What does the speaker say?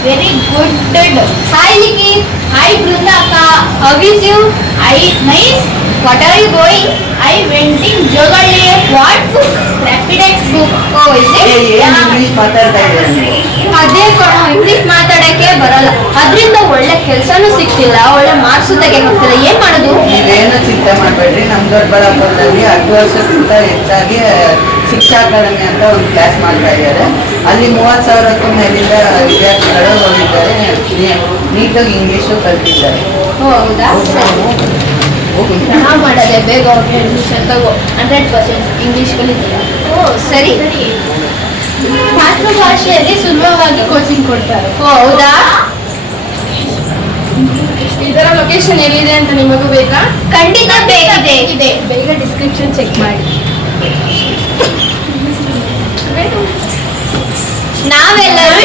Very good. Hi Nikki. Hi Brundaka. How is you? Nice. What are you going? I went in Jogalle. What book? Rapidex book. Oh, is it? English ಮಾತಾಡ್ತಾ ಇದ್ದಾರೆ. ಅದೇ ಕಣೋ, English ಮಾತಾಡಕ್ಕೆ ಬರಲ್ಲ. ಅದರಿಂದ ಒಳ್ಳೆ ಕೆಲಸನೂ ಸಿಗ್ತಿಲ್ಲ, ಒಳ್ಳೆ ಮಾರ್ಕ್ಸ್ ತೆಗಿಯಕ್ಕಾಗ್ತಿಲ್ಲ. ಏನ್ ಮಾಡೋದು? ನೀವೇನು ಚಿಂತೆ ಮಾಡಬೇಡ್ರಿ. ನಮ್ಮ ದೊಡ್ಡಬಳ್ಳಾಪುರದಲ್ಲಿ 10 ವರ್ಷಕ್ಕಿಂತ ಹೆಚ್ಚಾಗಿ ಶಿಕ್ಷಾ ಅಕಾಡೆಮಿ ಅಂತ ಒಂದು ಕ್ಲಾಸ್ ಮಾಡ್ತಾ ಇದ್ದಾರೆ. ಅಲ್ಲಿ 30,000ಕ್ಕೂ ಮೇಲಿಂದ ವಿದ್ಯಾರ್ಥಿಗಳು ಹೋಗಿದ್ದಾರೆ. ನೀಟಾಗಿ ಇಂಗ್ಲೀಷು ಕಲ್ತಿದ್ದಾರೆ. ಹೌದಾ? ನಾವು ಮಾಡೋದೆ ಬೇಗ ಹೋಗಿ ಅಡ್ಮಿಷನ್ ತಗೋ. 100% ಇಂಗ್ಲೀಷ್ ಕಲಿತೀರ. ಓ ಸರಿ. ಮಾತೃಭಾಷೆಯಲ್ಲಿ ಸುಲಭವಾಗಿ ಕೋಚಿಂಗ್ ಕೊಡ್ತಾರೆ. ಓ ಹೌದಾ? ಇದರ ಲೊಕೇಶನ್ ಎಲ್ಲಿದೆ ಅಂತ ನಿಮಗೂ ಬೇಕಾ? ಖಂಡಿತ ಬೇಕಿದೆ. ಬೇಗ ಡಿಸ್ಕ್ರಿಪ್ಷನ್ ಚೆಕ್ ಮಾಡಿ. ನಾವೆಲ್ಲರೂ